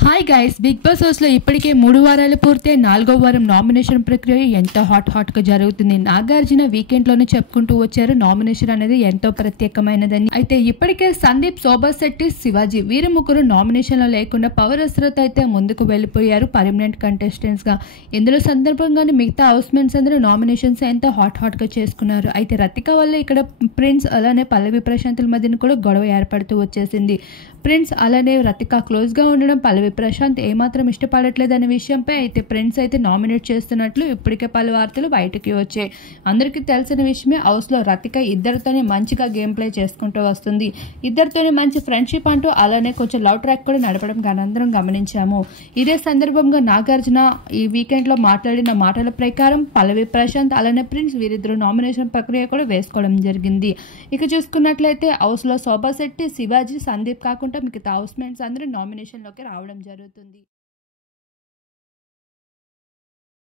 Hi guys, big boss హౌస్లో ఇప్పటికే 3 వారాలు పూర్తి 4వ వారం నామినేషన్ ప్రక్రియ ఎంతో హాట్గా జరుగుతుంది. నాగార్జున వీకెండ్లోనే చెప్పుకుంటూ వచ్చారు నామినేషన్ అనేది ఎంతో ప్రత్యేకమైనదని. అయితే ఇప్పటికే సందీప్, శోభా శెట్టి, శివాజీ వీరు ముగ్గురు నామినేషన్లో లేకుండా పవర్ అస్త్రతో అయితే ముందుకు వెళ్ళిపోయారు పర్మనెంట్ కంటెస్టెంట్స్గా. ఇందులో సందర్భంగానే మిగతా హౌస్మేట్స్ అందరూ నామినేషన్స్ ఎంతో హాట్గా చేసుకున్నారు. అయితే రతిక వల్ల ఇక్కడ ప్రిన్స్ అలానే పల్లవి ప్రశాంతుల మధ్యన కూడా గొడవ ఏర్పడుతూ వచ్చేసింది. ప్రిన్స్ అలానే రతిక క్లోజ్గా ఉండడం పల్లవి ప్రశాంత్ ఏమాత్రం ఇష్టపడట్లేదనే విషయంపై అయితే ప్రిన్స్ అయితే నామినేట్ చేస్తున్నట్లు ఇప్పటికే పలు వార్తలు బయటకి వచ్చాయి. అందరికీ తెలిసిన విషయమే, హౌస్లో రతిక ఇద్దరితోనే మంచిగా గేమ్ ప్లే చేసుకుంటూ వస్తుంది. ఇద్దరితోనే మంచి ఫ్రెండ్షిప్ అంటూ అలానే కొంచెం లవ్ ట్రాక్ కూడా నడపడం అందరం గమనించాము. ఇదే సందర్భంగా నాగార్జున ఈ వీకెండ్లో మాట్లాడిన మాటల ప్రకారం పల్లవి ప్రశాంత్ అలానే ప్రిన్స్ వీరిద్దరు నామినేషన్ ప్రక్రియ కూడా వేసుకోవడం జరిగింది. ఇక చూసుకున్నట్లయితే హౌస్లో శోభా శెట్టి, శివాజీ, సందీప్ కాకుండా మిగతా హౌస్మేట్స్ అందరూ నామినేషన్లోకి రావడం జరుగుతుంది.